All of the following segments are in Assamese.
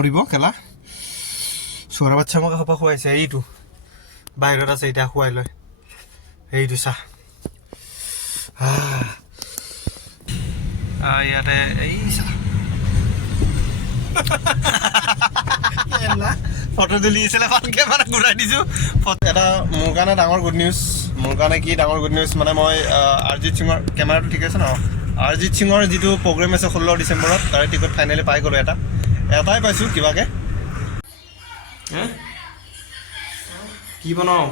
কামুৰিব খেলা চোৰা বাচ্চা মোক খোপা খুৱাইছে এইটো বাহিৰত আছে এতিয়া খুৱাই লয় এইটো চা ইয়াতে এই চা ফটো তুলিছিলে ভালকে মানে ঘূৰাই দিছোঁ এটা মোৰ কাৰণে ডাঙৰ গুড নিউজ মোৰ কাৰণে কি ডাঙৰ গুড নিউজ মানে মই অৰিজিত সিঙৰ কেমেৰাটো ঠিক আছে ন অৰিজিত সিঙৰ যিটো প্ৰগ্ৰেম আছে 16 ডিচেম্বৰত তাৰে টিকট ফাইনেলি পাই গ'লোঁ এটাই পাইছোঁ কিবাকে কি বনাওঁ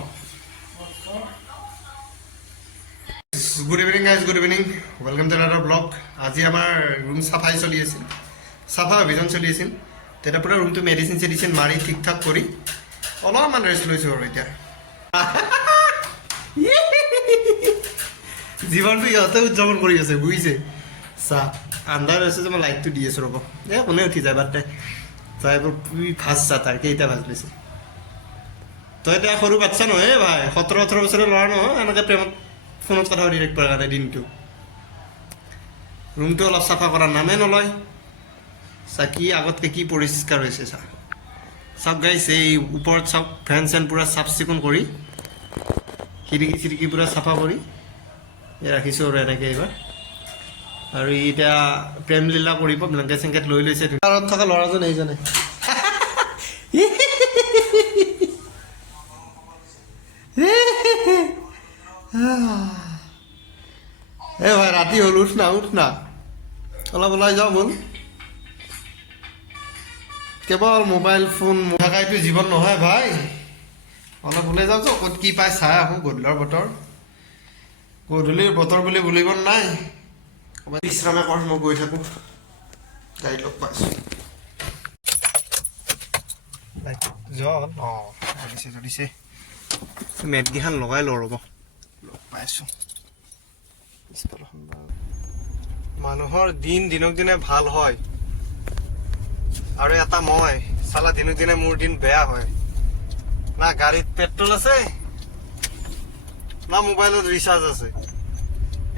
good evening guys good evening welcome to another blog আজি আমাৰ ৰুম চাফাই চলি আছিল চাফা অভিযান চলি আছিল তেতিয়া পূৰা ৰুমটো মেডিচিন চেডিচিন মাৰি ঠিক ঠাক কৰি অলপমান ৰেষ্ট লৈছোঁ আৰু এতিয়া জীৱনটো ইহঁতে উদযাপন কৰি আছে বুজিছে চা আন্ধাৰ হৈছে যে মই লাইটটো দি আছোঁ ৰ'ব কোনে উঠি যায় বাদ দে তই এইবোৰ ভাজ চা তাৰ কেইটা ভাজ লৈছে তই এতিয়া সৰু বাচ্চা নহয় ভাই 17-18 বছৰৰ ল'ৰা নহয় এনেকৈ প্ৰেমত ফোনত কথা পাতি থাকিব কাৰণে দিনটো ৰুমটো অলপ চাফা কৰাৰ নামে নলয় চা কি আগতকৈ কি পৰিষ্কাৰ হৈছে চা চাওক গাইছ এই ওপৰত চাওক ফেন চেন পূৰা চাফ চিকুণ কৰি খিৰিকী চিৰিকী পূৰা চাফা কৰি ৰাখিছোঁ আৰু এনেকৈ এইবাৰ আৰু এতিয়া প্ৰেম লীলা কৰিব ব্লেংকেট চেংকেট লৈ লৈছে ঘৰত থকা ল'ৰাজন এইজনে এ ভাই ৰাতি হ'ল উঠ না অলপ ওলাই যাওঁ বল কেৱল মোবাইল ফোন থকাইতো জীৱন নহয় ভাই অলপ ওলাই যাওঁ ক'ত কি পাই চাই আহোঁ গধূলিৰ বতৰ বুলি বুলিব নাই ক'ৰবাত বিশ্ৰামে কৰ মই গৈ থাকোঁ গাড়ী লগ পাইছোঁ জ্বলিছে মেটকেইখন লগাই লওঁ ৰ'ব লগ পাইছোঁ মানুহৰ দিনক দিনে ভাল হয় আৰু এটা মই চালা দিনক দিনে মোৰ দিন বেয়া হয় না গাড়ীত পেট্ৰল আছে না মোবাইলত ৰিচাৰ্জ আছে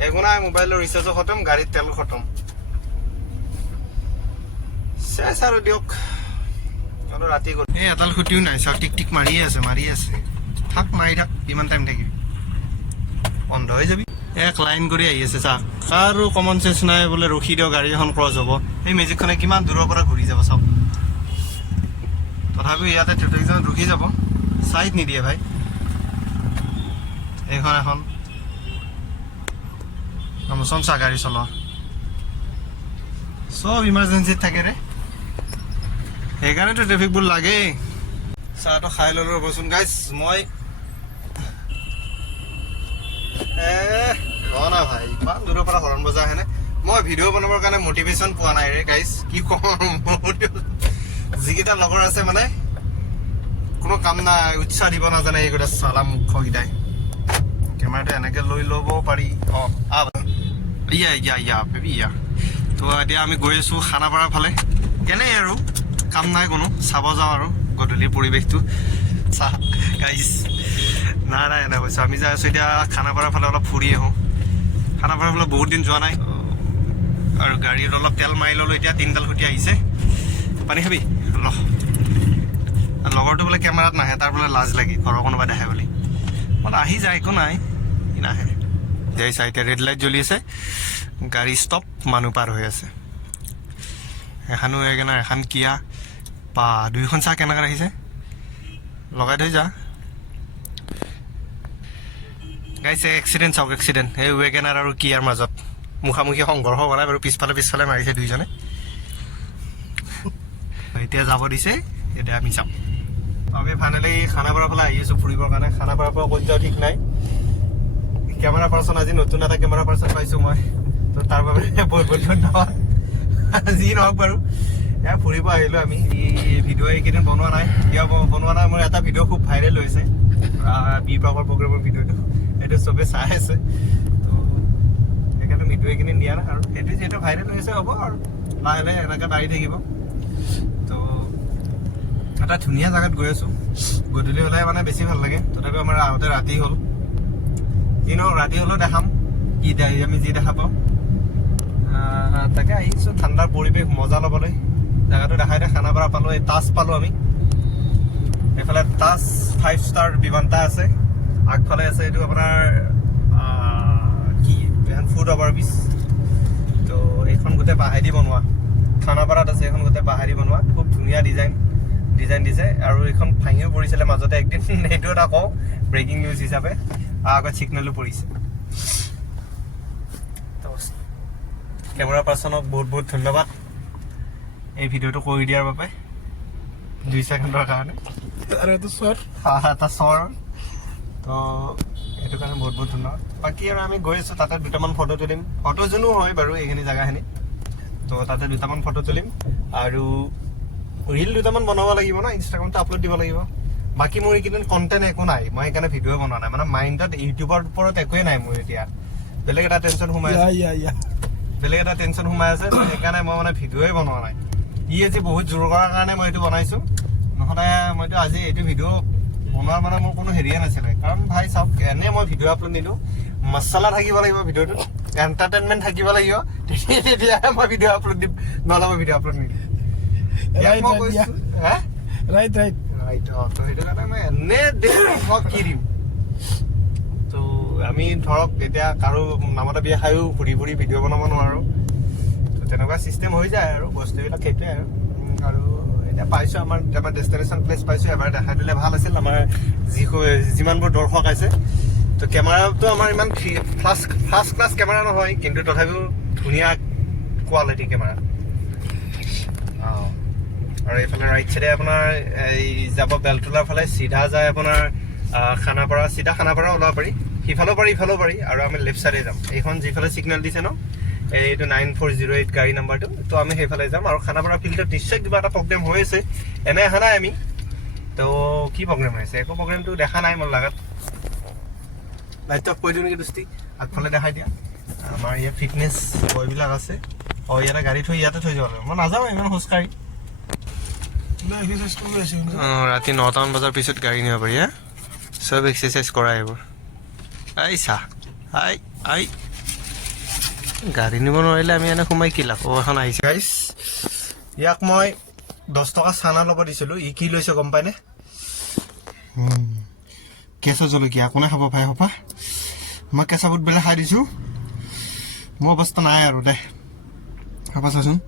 একো নাই মোবাইলৰ ৰিচাৰ্জো খতম গাড়ীত তেল খতম চেচ আৰু দিয়ক আৰু ৰাতি গ'ল এই এডাল খুটিও নাই চাওক টিক টিক মাৰিয়ে আছে থাক মাৰি থাক কিমান টাইম থাকিবি বন্ধ হৈ যাবি এক লাইন কৰি আহি আছে চাওক কাৰো কমন চেঞ্চ নাই বোলে ৰখি দিয়ক গাড়ী এখন ক্ৰছ হ'ব এই মেজিকখনে কিমান দূৰৰ পৰা ঘূৰি যাব চাওক তথাপিও ইয়াতে ট্ৰেফিকজন ৰখি যাব চাইড নিদিয়ে ভাই এইখন এখন আমচন চা গাড়ী চলোৱা চব ইমাৰ্জেঞ্চিত থাকে ৰে সেইকাৰণেতো ট্ৰেফিকবোৰ লাগে চাহটো খাই ল'লোঁ ৰ'বচোন গাইজ মই না ভাই ইমান দূৰৰ পৰা হৰণ বজা আহেনে মই ভিডিঅ' বনাবৰ কাৰণে মটিভেশ্যন পোৱা নাই ৰে গাইজ কি ক'ম যিকেইটা লগৰ আছে মানে কোনো কাম নাই উৎসাহ দিব নাজানে এইকেইটা চালা মুখ্যকেইটাই কেমেৰাটো এনেকৈ লৈ ল'ব পাৰি ইয়া তো এতিয়া আমি গৈ আছোঁ খানাপাৰাৰ ফালে এনেই আৰু কাম নাই কোনো চাব যাওঁ আৰু গধূলিৰ পৰিৱেশটো চাহ গাইজ নাই এনে কৈছোঁ আমি যাই আছোঁ এতিয়া খানাপাৰাৰ ফালে অলপ ফুৰি আহোঁ খানাপাৰাৰ ফালে বহুত দিন যোৱা নাই আৰু গাড়ীত অলপ তেল মাৰি ল'লোঁ এতিয়া 3ডাল খুটি আহিছে পানী খাবি লগৰটো বোলে কেমেৰাত নাহে তাৰ বোলে লাজ লাগি ঘৰৰ কোনোবাই দেখাই বুলি মানে আহি যায় একো নাই নাহে যাই চা এতিয়া ৰেড লাইট জ্বলি আছে গাড়ী ষ্টপ মানুহ পাৰ হৈ আছে এখনো ৱেগেনাৰ এখন কিয়া পা দুইখন চাহ কেনেকৈ ৰাখিছে লগাই থৈ যা গাইছে এক্সিডেণ্ট চাওক এক্সিডেণ্ট এই ৱেগেনাৰ আৰু কিয়াৰ মাজত মুখামুখি সংঘৰ্ষ কৰা বাৰু পিছফালে মাৰিছে দুইজনে এতিয়া যাব দিছে এতিয়া আমি যাম আমি ফাইনেলি খানাপাৰাৰ ফালে আহি আছোঁ ফুৰিবৰ কাৰণে খানাপাৰাৰ পৰা ক'ত যাওঁ ঠিক নাই কেমেৰা পাৰ্চন আজি নতুন এটা কেমেৰা পাৰ্চন পাইছোঁ মই তো তাৰ বাবে বহুত বহুত ধন্যবাদ যি নহওক বাৰু এয়া ফুৰিব আহিলোঁ আমি ভিডিঅ' এইকেইদিন বনোৱা নাই মোৰ এটা ভিডিঅ' খুব ভাইৰেল হৈছে বিপাকৰ প্ৰগ্ৰেমৰ ভিডিঅ'টো এইটো চবেই চাই আছে তো সেইকাৰণে ভিডিঅ' এইকেইদিন দিয়া নাই আৰু সেইটো যিহেতু ভাইৰেল হৈছে হ'ব আৰু লাহে লাহে এনেকৈ বাঢ়ি থাকিব তো এটা ধুনীয়া জেগাত গৈ আছোঁ গধূলি হ'লে মানে বেছি ভাল লাগে তথাপিও আমাৰ আহোঁতে ৰাতি হ'ল যি নহওক ৰাতি হ'লেও দেখাম কি আমি যি দেখা পাওঁ তাকে আহিছোঁ ঠাণ্ডাৰ পৰিৱেশ মজা ল'বলৈ জায়গাটো দেখাই দে খানাপাৰা পালো এই তাজ পালো আমি এইফালে তাজ 5 ষ্টাৰ বিমানটা আছে আগফালে আছে এইটো আপোনাৰ কি ফুড অভাৰ ব্ৰিজ তো এইখন গোটেই বাঁহেদি বনোৱা খানাপাৰাত আছে এখন গোটেই বাঁহেদি বনোৱা খুব ধুনীয়া ডিজাইন দিছে আৰু এইখন ভাঙিও পৰিছিলে মাজতে একদিন এইটো এটা কওঁ ব্ৰেকিং নিউজ হিচাপে আগত ছিগনেলো পৰিছে কেমেৰা পাৰ্চনক বহুত ধন্যবাদ এই ভিডিঅ'টো কৰি দিয়াৰ বাবে 2 ছেকেণ্ডৰ কাৰণে আৰু এটা চৰ এটা চৰ তো এইটো কাৰণে বহুত ধন্যবাদ বাকী আৰু আমি গৈ আছোঁ তাতে দুটামান ফটো তুলিম ফটো যোনো হয় বাৰু এইখিনি জেগাখিনি তো তাতে দুটামান ফটো তুলিম আৰু ৰিল দুটামান বনাব লাগিব ন ইনষ্টাগ্ৰামত আপলোড দিব লাগিব বাকী মোৰ এইকেইদিন কণ্টেণ্ট একো নাই মই সেইকাৰণে ভিডিঅ' বনোৱা নাই মানে মাইণ্ডত ইউটিউবৰ ওপৰত একোৱেই নাই মোৰ এতিয়া বেলেগ এটা টেনশ্যন সোমাই আছে সেইকাৰণে মই মানে ভিডিঅ'ই বনোৱা নাই ই আজি বহুত জোৰ কৰাৰ কাৰণে মই এইটো বনাইছোঁ নহ'লে মইতো আজি এইটো ভিডিঅ' বনোৱা মানে মোৰ কোনো হেৰিয়ে নাছিলে কাৰণ ভাই চাওক এনে মই ভিডিঅ' আপলোড নিদিওঁ মছলা থাকিব লাগিব ভিডিঅ'টোত এণ্টাৰটেইনমেণ্ট থাকিব লাগিব তেতিয়াহে মই ভিডিঅ' আপলোড দিম নহ'লে মই ভিডিঅ' আপলোড নিদিম ৰাইট তো সেইটো কাৰণে মই এনে মই কি দিম তো আমি ধৰক এতিয়া কাৰো নামতে বিয়া খায়ো ঘূৰি ভিডিঅ' বনাব নোৱাৰোঁ তো তেনেকুৱা চিষ্টেম হৈ যায় আৰু বস্তুবিলাক সেইটোৱে আৰু এতিয়া পাইছোঁ আমাৰ ডেষ্টিনেশ্যন প্লেচ পাইছোঁ এবাৰ দেখাই দিলে ভাল আছিল আমাৰ যিমানবোৰ দৰ্শক আছে তো কেমেৰাটো আমাৰ ইমান ফাৰ্ষ্ট ক্লাছ কেমেৰা নহয় কিন্তু তথাপিও ধুনীয়া কোৱালিটি কেমেৰা আৰু এইফালে ৰাইট চাইডে আপোনাৰ এই যাব বেলতলাৰ ফালে চিধা যায় আপোনাৰ খানাপাৰা চিধা খানাপাৰা ওলাব পাৰি সিফালেও পাৰি আৰু আমি লেফ্ট চাইডে যাম এইখন যিফালে ছিগনেল দিছে ন এইটো 9408 গাড়ী নাম্বাৰটো তো আমি সেইফালে যাম আৰু খানাপাৰা ফিল্ডত নিশ্চয় কিবা এটা প্ৰগ্ৰেম হৈ আছে এনে অহা নাই আমি তো কি প্ৰগ্ৰেম হৈ আছে একো প্ৰগ্ৰেমটো দেখা নাই মোৰ লাগাত লাইট অফ কৰি দিওঁ নেকি দোস্তি আগফালে দেখাই দিয়া আমাৰ ইয়াত ফিটনেছ বয়বিলাক আছে ইয়াতে গাড়ী থৈ ইয়াতে থৈ যাব লাগিব মই নাযাওঁ ইমান খোজকাঢ়ি ৰাতি 9টামান বজাৰ পিছত গাড়ী নিব পাৰি চব এক্সাৰচাইজ কৰা এইবোৰ গাড়ী নিব নোৱাৰিলে আমি এনে সোমাই কি লাভ এখন আহিছে গাইছ ইয়াক মই 10 টকা চানা ল'ব দিছিলোঁ ই কি লৈছে গম পায়নে কেঁচা জলকীয়া কোনে খাব ভাই হপা মই কেঁচা বুটবিলাক খাই দিছোঁ মোৰ অৱস্থা নাই আৰু দে হপা চাচোন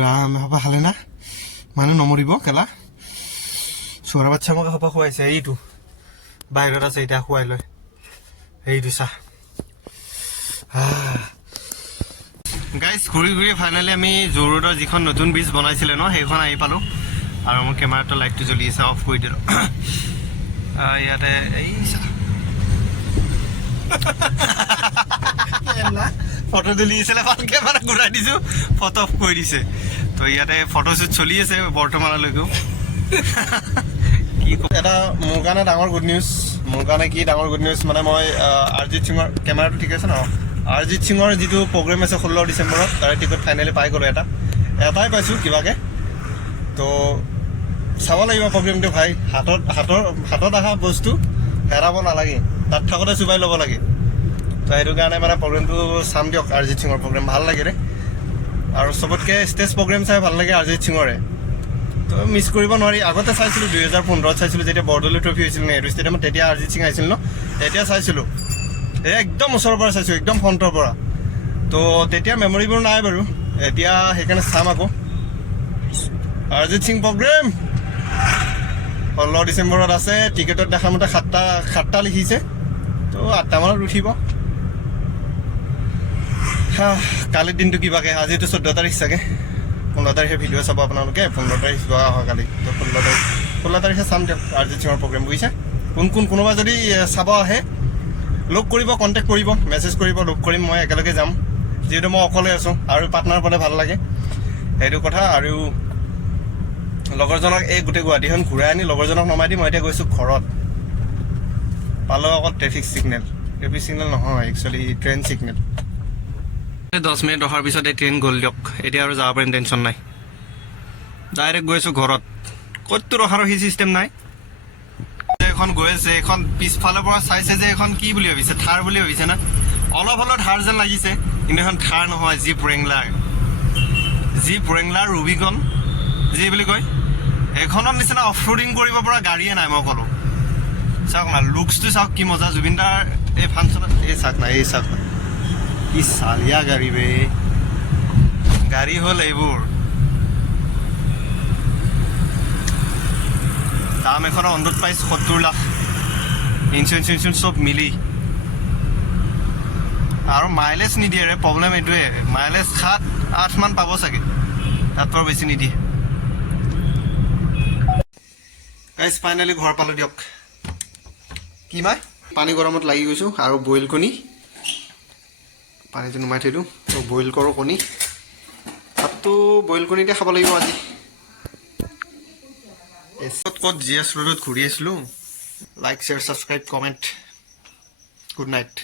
ৰাম হপা খালে না মানুহ নমৰিব কেলা চোৰা বাচ্ছা মোক হপা খুৱাইছে এইটো বাহিৰত আছে এতিয়া খুৱাই লয় এইটো চাহ গাইজ ঘূৰি ফাইনেলি আমি জু ৰোডৰ যিখন নতুন ব্ৰিজ বনাইছিলে ন সেইখন আহি পালোঁ আৰু মোৰ কেমেৰাটো লাইটটো জ্বলি আছে অফ কৰি দিলোঁ ইয়াতে এই ফটো তুলি আছিলে ভালকে মানে ঘূৰাই দিছোঁ ফটো অফ কৰি দিছে তো ইয়াতে ফটোশ্বুট চলি আছে বৰ্তমানলৈকেও কি এটা মোৰ কাৰণে ডাঙৰ গুড নিউজ মানে মই অৰিজিত সিঙৰ কেমেৰাটো ঠিক আছে ন অৰিজিত সিঙৰ যিটো প্ৰগ্ৰেম আছে 16 ডিচেম্বৰত তাৰে টিকট ফাইনেলি পাই গ'লোঁ এটাই পাইছোঁ কিবাকৈ তো চাব লাগিব প্ৰগ্ৰেমটো ভাই হাতত অহা বস্তু হেৰাব নালাগে তাত থাকোঁতে চুবাই ল'ব লাগে তো সেইটো কাৰণে মানে প্ৰগ্ৰেমটো চাম দিয়ক অৰিজিত সিঙৰ প্ৰগ্ৰেম ভাল লাগে ৰে আৰু চবতকৈ ষ্টেজ প্ৰগ্ৰেম চাই ভাল লাগে অৰিজিত সিঙৰে তো মিছ কৰিব নোৱাৰি আগতে চাইছিলোঁ 2015ত চাইছিলোঁ যেতিয়া বৰদলৈ ট্ৰফি হৈছিল নেহেৰু ষ্টেডিয়ামত তেতিয়া অৰিজিত সিং আহিছিল ন তেতিয়া চাইছিলোঁ একদম ওচৰৰ পৰা চাইছোঁ একদম ফ্ৰণ্টৰ পৰা তো তেতিয়া মেমৰিবোৰ নাই বাৰু এতিয়া সেইকাৰণে চাম আকৌ অৰিজিত সিং প্ৰগ্ৰেম 16 ডিচেম্বৰত আছে টিকেটত দেখা মতে 7টা লিখিছে তো 8টামানত উঠিব কালিৰ দিনটো কিবাকৈ আজিতো 14 তাৰিখ চাগে 15 তাৰিখে ভিডিঅ' চাব আপোনালোকে 15 তাৰিখ যোৱা হয় কালি তো 16 তাৰিখে চাম দিয়ক অৰিজিত সিঙৰ প্ৰগ্ৰেম বুজিছে কোনোবা যদি চাব আহে লগ কৰিব কণ্টেক্ট কৰিব মেছেজ কৰিব লগ কৰিম মই একেলগে যাম যিহেতু মই অকলে আছোঁ আৰু পাৰ্টনাৰ পালে ভাল লাগে সেইটো কথা আৰু লগৰজনক এই গোটেই গুৱাহাটীখন ঘূৰাই আনি লগৰজনক নমাই দি মই এতিয়া গৈছোঁ ঘৰত পালোঁ অকল ট্ৰেফিক ছিগনেল নহয় একচুৱেলি ট্ৰেইন ছিগনেল 10 মিনিট অহাৰ পিছত এই ট্ৰেইন গ'ল দিয়ক এতিয়া আৰু যাব পাৰিম টেনশ্যন নাই ডাইৰেক্ট গৈ আছোঁ ঘৰত ক'ততো ৰখাৰখি চিষ্টেম নাই এখন গৈ আছে এখন পিছফালৰ পৰা চাইছে যে এখন কি বুলি ভাবিছে থাৰ বুলি ভাবিছে না অলপ থাৰ যেন লাগিছে কিন্তু এখন থাৰ নহয় জিপ ৰেংলাৰ ৰুবিকন যি বুলি কয় এখনৰ নিচিনা অফ ৰোডিং কৰিব পৰা গাড়ীয়ে নাই মই ক'লো চাওক না লুকছটো চাওক কি মজা জুবিনদাৰ এই ফাংচনত এই চাওক না কি চালিয়া গাড়ী বে গাড়ী হ'ল এইবোৰ দাম এখনৰ অন্তত পাইছ 70 লাখ ইঞ্চুৰেঞ্চ চব মিলি আৰু মাইলেজ নিদিয়ে ৰে প্ৰব্লেম এইটোৱে মাইলেজ 7-8 মান পাব চাগে তাত বৰ বেছি নিদিয়ে গাইজ ফাইনেলি ঘৰ পালোঁ দিয়ক কি মাই পানী গৰমত লাগি গৈছোঁ আৰু বইল কণী পানীটো নুমাই থৈ দিওঁ তো বইল কৰোঁ কণী ভাতটো বইল কণীতে খাব লাগিব আজি ক'ত GS ৰোডত ঘূৰি আছিলোঁ like share subscribe comment good night